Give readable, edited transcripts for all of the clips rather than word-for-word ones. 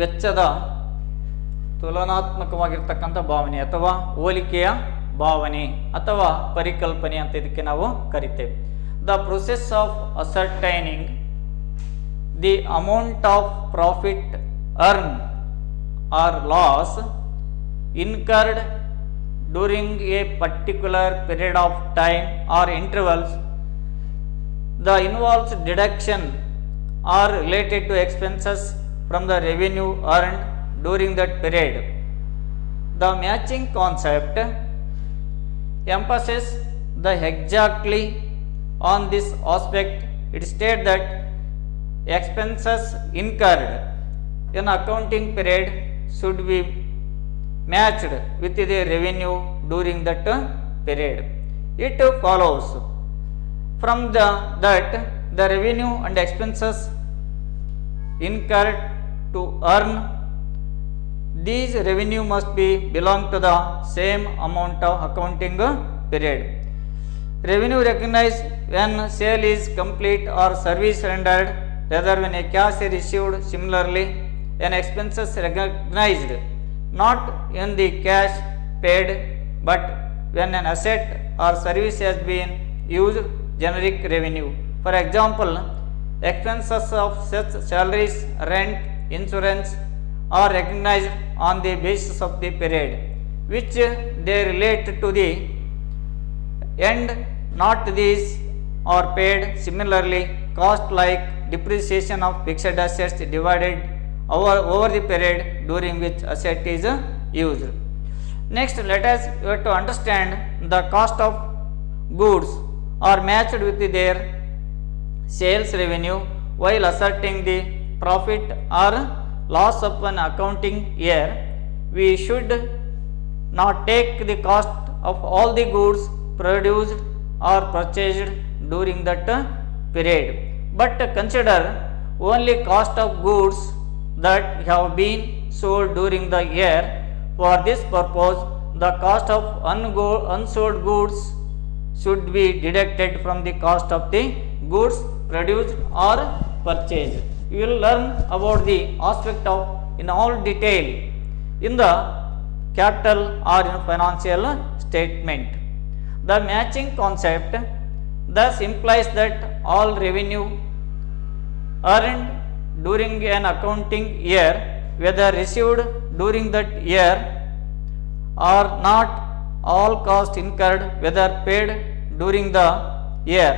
ವೆಚ್ಚದ ತುಲನಾತ್ಮಕವಾಗಿರ್ತಕ್ಕಂಥ ಭಾವನೆ ಅಥವಾ ಹೋಲಿಕೆಯ ಭಾವನೆ ಅಥವಾ ಪರಿಕಲ್ಪನೆ ಅಂತ ಇದಕ್ಕೆ ನಾವು ಕರಿತೇವೆ. The process of ascertaining the amount of profit earn R loss incurred during a particular period of time or intervals. The involves deduction are related to expenses from the revenue earned during that period. The matching concept emphasizes the exactly on this aspect. It states that expenses incurred in accounting period should be matched with the revenue during that period. It follows from that the revenue and expenses incurred to earn these revenue must be belong to the same amount of accounting period. Revenue recognized when sale is complete or service rendered, rather when a cash is received. Similarly, an expenses recognized not in the cash paid but when an asset or service has been used, generic revenue. For example, expenses of such salaries, rent, insurance are recognized on the basis of the period which they relate to the end, not these are paid. Similarly, cost like depreciation of fixed assets divided over the period during which asset is used. Next, let us have to understand the cost of goods are matched with their sales revenue while asserting the profit or loss of an accounting year. We should not take the cost of all the goods produced or purchased during that period, but consider only cost of goods that have been sold during the year. For this purpose, the cost of unsold goods should be deducted from the cost of the goods produced or purchased. We will learn about the aspect of in all detail in the capital or in financial statement. The matching concept thus implies that all revenue earned during an accounting year, whether received during that year or not, all costs incurred whether paid during the year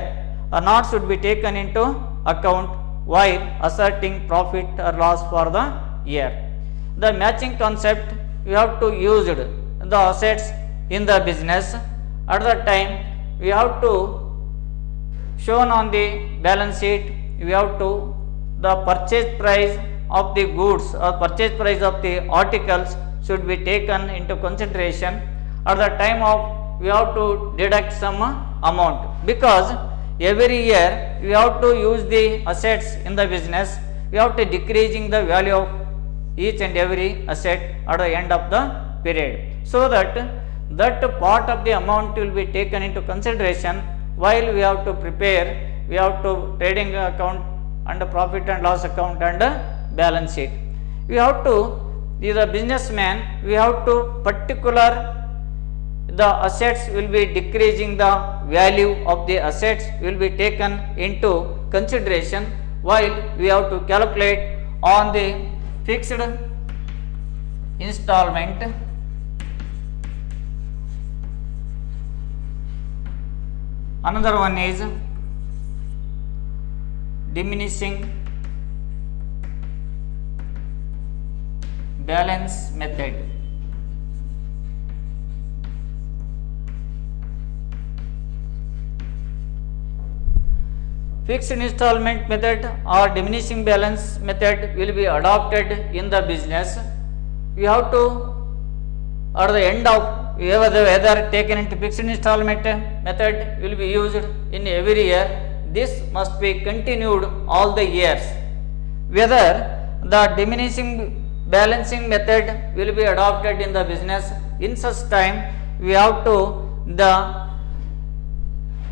or not should be taken into account while asserting profit or loss for the year. The matching concept, we have to use the assets in the business. At the time we have to shown on the balance sheet, we have to the purchase price of the goods or purchase price of the articles should be taken into consideration. At the time of we have to deduct some amount, because every year we have to use the assets in the business, we have to decreasing the value of each and every asset at the end of the period, so that part of the amount will be taken into consideration while we have to prepare, we have to trading account and profit and loss account and balance sheet. We have to, is a businessman, we have to particular the assets will be decreasing, the value of the assets will be taken into consideration while we have to calculate on the fixed installment Another one is diminishing balance method. Fixed installment method or diminishing balance method will be adopted in the business. We have to, at the end of whether taken into fixed installment method will be used in every year. This must be continued all the years. Whether the diminishing balancing method will be adopted in the business, in such time we have to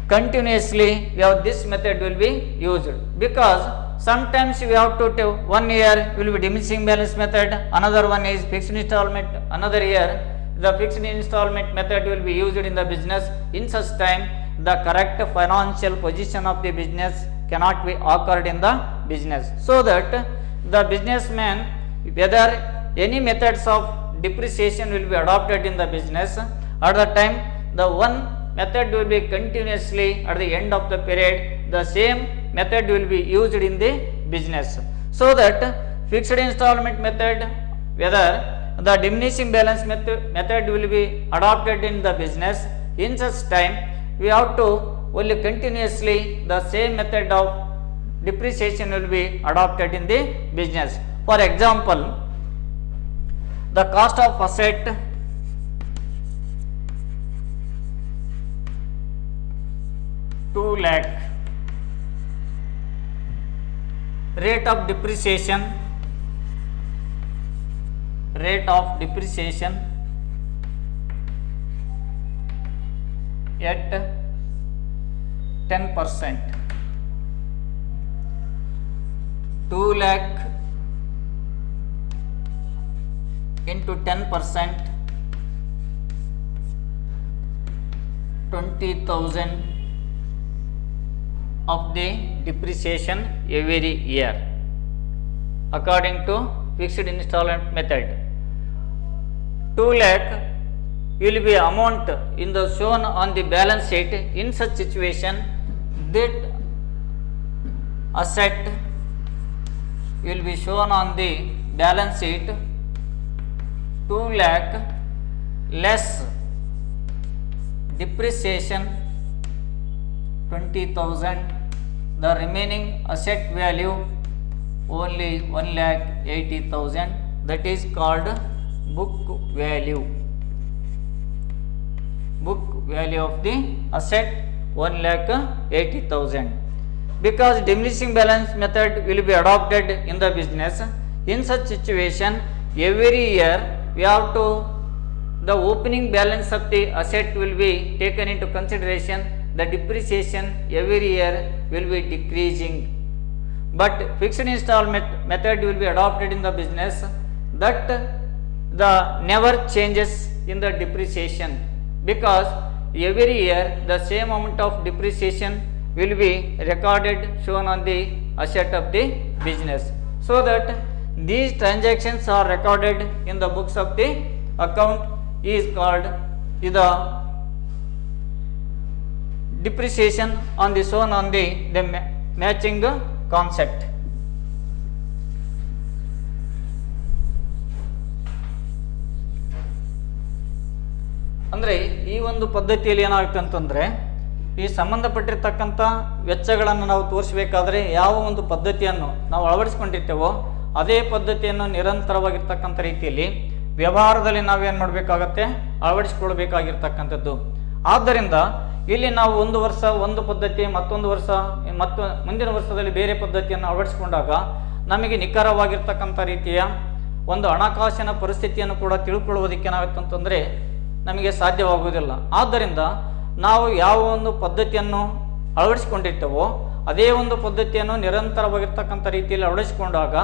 continuously this method will be used, because sometimes we have to do 1 year will be diminishing balance method, another one is fixed installment, another year the fixed installment method will be used in the business. In such time the correct financial position of the business cannot be occurred in the business, so that the businessman, whether any methods of depreciation will be adopted in the business, at the time the one method will be continuously at the end of the period the same method will be used in the business, so that fixed installment method, whether the diminishing balance method will be adopted in the business. In such time we have to only continuously the same method of depreciation will be adopted in the business. For example, the cost of asset ₹2,00,000, rate of depreciation at 10%, ₹2,00,000 into 10%, 20,000 of the depreciation every year according to fixed installment method. ₹2,00,000 will be amount in the shown on the balance sheet. In such situation that asset will be shown on the balance sheet ₹2,00,000 less depreciation 20,000, the remaining asset value only 1,80,000, that is called book value of the asset 1,80,000. Because diminishing balance method will be adopted in the business, in such situation every year we have to the opening balance of the asset will be taken into consideration, the depreciation every year will be decreasing. But fixed installment method will be adopted in the business, that the never changes in the depreciation, because every year the same amount of depreciation will be recorded shown on the asset of the business, so that these transactions are recorded in the books of the account is called the depreciation on the shown on the matching concept. ಅಂದರೆ ಈ ಒಂದು ಪದ್ಧತಿಯಲ್ಲಿ ಏನಾಗುತ್ತೆ ಅಂತಂದರೆ, ಈ ಸಂಬಂಧಪಟ್ಟಿರ್ತಕ್ಕಂಥ ವೆಚ್ಚಗಳನ್ನು ನಾವು ತೋರಿಸಬೇಕಾದ್ರೆ ಯಾವ ಒಂದು ಪದ್ಧತಿಯನ್ನು ನಾವು ಅಳವಡಿಸ್ಕೊಂಡಿರ್ತೇವೋ ಅದೇ ಪದ್ಧತಿಯನ್ನು ನಿರಂತರವಾಗಿರ್ತಕ್ಕಂಥ ರೀತಿಯಲ್ಲಿ ವ್ಯವಹಾರದಲ್ಲಿ ನಾವೇನು ಮಾಡಬೇಕಾಗತ್ತೆ, ಅಳವಡಿಸಿಕೊಳ್ಬೇಕಾಗಿರ್ತಕ್ಕಂಥದ್ದು. ಆದ್ದರಿಂದ ಇಲ್ಲಿ ನಾವು ಒಂದು ವರ್ಷ ಒಂದು ಪದ್ಧತಿ, ಮತ್ತೊಂದು ವರ್ಷ ಮುಂದಿನ ವರ್ಷದಲ್ಲಿ ಬೇರೆ ಪದ್ಧತಿಯನ್ನು ಅಳವಡಿಸಿಕೊಂಡಾಗ ನಮಗೆ ನಿಖರವಾಗಿರ್ತಕ್ಕಂಥ ರೀತಿಯ ಒಂದು ಹಣಕಾಸಿನ ಪರಿಸ್ಥಿತಿಯನ್ನು ಕೂಡ ತಿಳ್ಕೊಳ್ಳೋದಕ್ಕೆ ಏನಾಗುತ್ತೆ ಅಂತಂದರೆ ನಮಗೆ ಸಾಧ್ಯವಾಗುವುದಿಲ್ಲ. ಆದ್ದರಿಂದ ನಾವು ಯಾವ ಒಂದು ಪದ್ಧತಿಯನ್ನು ಅಳವಡಿಸಿಕೊಂಡಿರ್ತೇವೋ ಅದೇ ಒಂದು ಪದ್ಧತಿಯನ್ನು ನಿರಂತರವಾಗಿರ್ತಕ್ಕಂಥ ರೀತಿಯಲ್ಲಿ ಅಳವಡಿಸಿಕೊಂಡಾಗ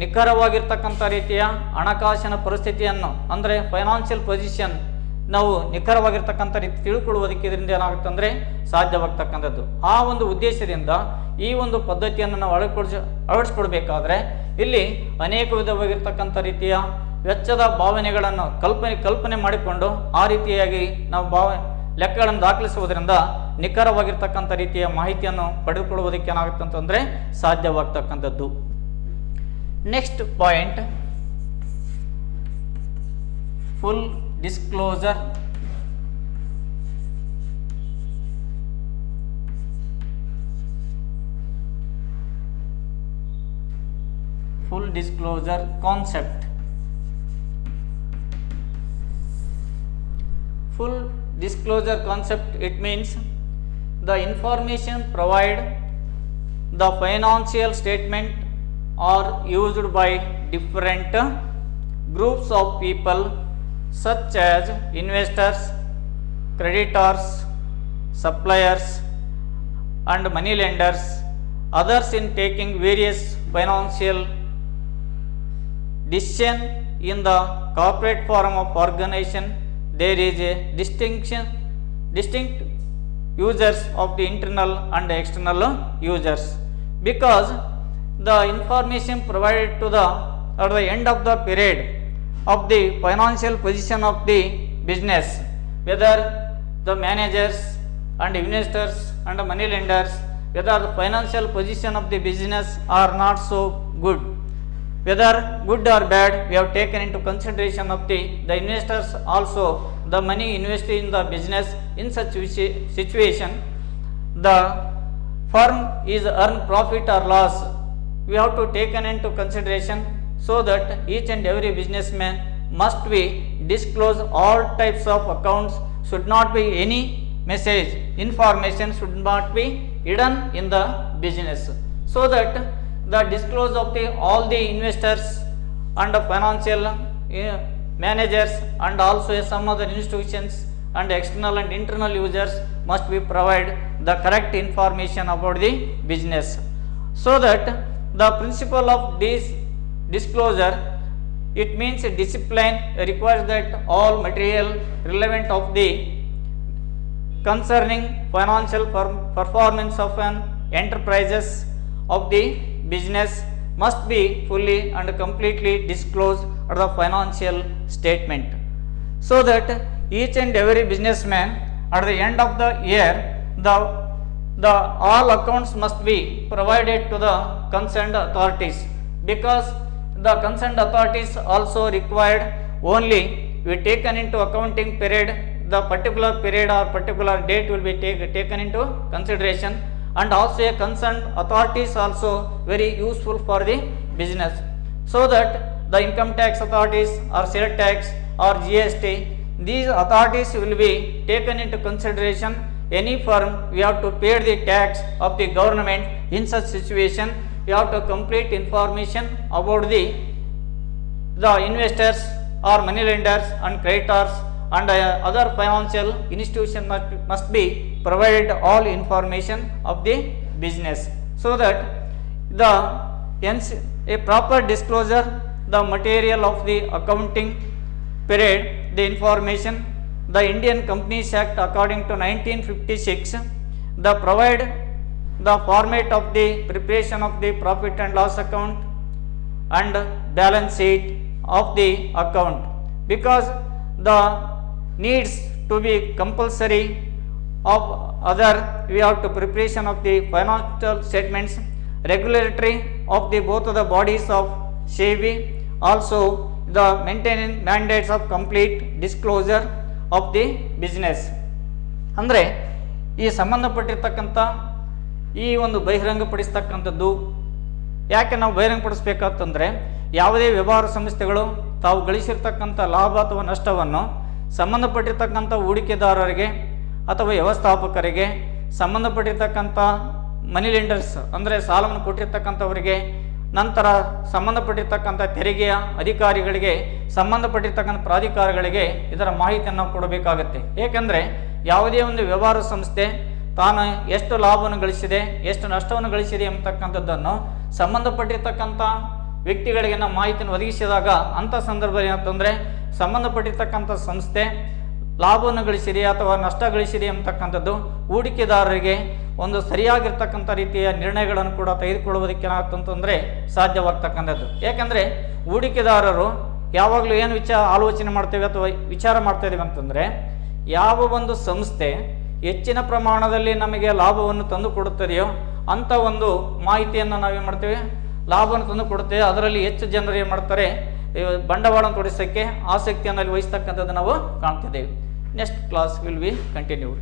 ನಿಖರವಾಗಿರ್ತಕ್ಕಂಥ ರೀತಿಯ ಹಣಕಾಸಿನ ಪರಿಸ್ಥಿತಿಯನ್ನು, ಅಂದರೆ ಫೈನಾನ್ಷಿಯಲ್ ಪೊಸಿಷನ್ ನಾವು ನಿಖರವಾಗಿರ್ತಕ್ಕಂಥ ರೀತಿ ತಿಳ್ಕೊಳ್ಳುವುದಕ್ಕೆ ಇದರಿಂದ ಏನಾಗುತ್ತೆ ಅಂದರೆ ಸಾಧ್ಯವಾಗ್ತಕ್ಕಂಥದ್ದು. ಆ ಒಂದು ಉದ್ದೇಶದಿಂದ ಈ ಒಂದು ಪದ್ಧತಿಯನ್ನು ನಾವು ಅಳವಡಿಸ್ಕೊಳ್ಬೇಕಾದ್ರೆ ಇಲ್ಲಿ ಅನೇಕ ವಿಧವಾಗಿರ್ತಕ್ಕಂಥ ರೀತಿಯ ವೆಚ್ಚದ ಭಾವನೆಗಳನ್ನು ಕಲ್ಪನೆ ಮಾಡಿಕೊಂಡು ಆ ರೀತಿಯಾಗಿ ನಾವು ಲೆಕ್ಕಗಳನ್ನು ದಾಖಲಿಸುವುದರಿಂದ ನಿಖರವಾಗಿರ್ತಕ್ಕಂಥ ರೀತಿಯ ಮಾಹಿತಿಯನ್ನು ಪಡೆದುಕೊಳ್ಳುವುದಕ್ಕೆ ಏನಾಗುತ್ತೆ ಅಂತಂದರೆ ಸಾಧ್ಯವಾಗ್ತಕ್ಕಂಥದ್ದು. Next point, full disclosure. Full disclosure concept. Full disclosure concept, it means the information provided the financial statement are used by different groups of people such as investors, creditors, suppliers and money lenders others in taking various financial decision in the corporate form of organization. There is a distinct users of the internal and external users, because the information provided to the at the end of the period of the financial position of the business, whether the managers and investors and the money lenders, whether the financial position of the business are not so good, whether good or bad, we have taken into consideration of the investors also, the money invested in the business. In such situation, the firm is earn profit or loss, we have to taken into consideration, so that each and every businessman must be disclose all types of accounts, should not be any message information should not be hidden in the business, so that the disclose of the all the investors and the financial managers and also some other institutions and external and internal users must be provide the correct information about the business, so that the principle of this disclosure, it means a discipline requires that all material relevant of the concerning financial performance of an enterprises of the business must be fully and completely disclosed at the financial statement, so that each and every businessman at the end of the year, the all accounts must be provided to the concerned authorities, because the concerned authorities also required only we taken into accounting period, the particular period or particular date will be taken into consideration, and also a concerned authorities also very useful for the business, so that the income tax authorities or sales tax or GST, these authorities will be taken into consideration. Any firm, we have to pay the tax of the government. In such situation, we have to complete information about the investors or money lenders and creditors and other financial institution must be provided all information of the business, so that a proper disclosure the material of the accounting period, the information, the Indian Companies Act according to 1956, the provide the format of the preparation of the profit and loss account and balance sheet of the account, because the needs to be compulsory of other, we have to preparation of the financial statements, regulatory of the both of the bodies of SEBI, also the maintaining mandates of complete disclosure of the business. ಅಂದರೆ ಈ ಸಂಬಂಧಪಟ್ಟಿರ್ತಕ್ಕಂಥ ಈ ಒಂದು ಬಹಿರಂಗಪಡಿಸ್ತಕ್ಕಂಥದ್ದು ಯಾಕೆ ನಾವು ಬಹಿರಂಗಪಡಿಸ್ಬೇಕಂತಂದರೆ, ಯಾವುದೇ ವ್ಯವಹಾರ ಸಂಸ್ಥೆಗಳು ತಾವು ಗಳಿಸಿರ್ತಕ್ಕಂಥ ಲಾಭ ಅಥವಾ ನಷ್ಟವನ್ನು ಸಂಬಂಧಪಟ್ಟಿರ್ತಕ್ಕಂಥ ಹೂಡಿಕೆದಾರರಿಗೆ ಅಥವಾ ವ್ಯವಸ್ಥಾಪಕರಿಗೆ, ಸಂಬಂಧಪಟ್ಟಿರ್ತಕ್ಕಂಥ ಮನಿ ಲೆಂಡರ್ಸ್ ಅಂದರೆ ಸಾಲವನ್ನು ಕೊಟ್ಟಿರ್ತಕ್ಕಂಥವರಿಗೆ, ನಂತರ ಸಂಬಂಧಪಟ್ಟಿರ್ತಕ್ಕಂಥ ತೆರಿಗೆಯ ಅಧಿಕಾರಿಗಳಿಗೆ, ಸಂಬಂಧಪಟ್ಟಿರ್ತಕ್ಕಂಥ ಪ್ರಾಧಿಕಾರಗಳಿಗೆ ಇದರ ಮಾಹಿತಿಯನ್ನು ಕೊಡಬೇಕಾಗತ್ತೆ. ಏಕೆಂದರೆ ಯಾವುದೇ ಒಂದು ವ್ಯವಹಾರ ಸಂಸ್ಥೆ ತಾನು ಎಷ್ಟು ಲಾಭವನ್ನು ಗಳಿಸಿದೆ, ಎಷ್ಟು ನಷ್ಟವನ್ನು ಗಳಿಸಿದೆ ಎಂಬತಕ್ಕಂಥದ್ದನ್ನು ಸಂಬಂಧಪಟ್ಟಿರ್ತಕ್ಕಂಥ ವ್ಯಕ್ತಿಗಳಿಗೆ ನಾವು ಮಾಹಿತಿಯನ್ನು ಒದಗಿಸಿದಾಗ ಅಂಥ ಸಂದರ್ಭದಲ್ಲಿ ಏನಂತಂದರೆ ಸಂಬಂಧಪಟ್ಟಿರ್ತಕ್ಕಂಥ ಸಂಸ್ಥೆ ಲಾಭವನ್ನು ಗಳಿಸಿದೆ ಅಥವಾ ನಷ್ಟ ಗಳಿಸಿದೆ ಎಂಬತಕ್ಕಂಥದ್ದು ಹೂಡಿಕೆದಾರರಿಗೆ ಒಂದು ಸರಿಯಾಗಿರ್ತಕ್ಕಂಥ ರೀತಿಯ ನಿರ್ಣಯಗಳನ್ನು ಕೂಡ ತೆಗೆದುಕೊಳ್ಳುವುದಕ್ಕೆ ಏನಾಗ್ತಂತಂದರೆ ಸಾಧ್ಯವಾಗ್ತಕ್ಕಂಥದ್ದು. ಏಕೆಂದರೆ ಹೂಡಿಕೆದಾರರು ಯಾವಾಗಲೂ ಏನು ಆಲೋಚನೆ ಮಾಡ್ತೇವೆ ಅಥವಾ ವಿಚಾರ ಮಾಡ್ತಾ ಇದ್ದೀವಿ ಅಂತಂದರೆ, ಯಾವ ಒಂದು ಸಂಸ್ಥೆ ಹೆಚ್ಚಿನ ಪ್ರಮಾಣದಲ್ಲಿ ನಮಗೆ ಲಾಭವನ್ನು ತಂದು ಕೊಡುತ್ತದೆಯೋ ಅಂಥ ಒಂದು ಮಾಹಿತಿಯನ್ನು ನಾವೇನು ಮಾಡ್ತೇವೆ, ಲಾಭವನ್ನು ತಂದು ಕೊಡುತ್ತೇವೆ. ಅದರಲ್ಲಿ ಹೆಚ್ಚು ಜನರು ಏನು ಮಾಡ್ತಾರೆ, ಬಂಡವಾಳವನ್ನು ತೊಡಗಿಸೋಕ್ಕೆ ಆಸಕ್ತಿಯನ್ನು ವಹಿಸ್ತಕ್ಕಂಥದ್ದು ನಾವು ಕಾಣ್ತಿದ್ದೇವೆ. Next class will be continued.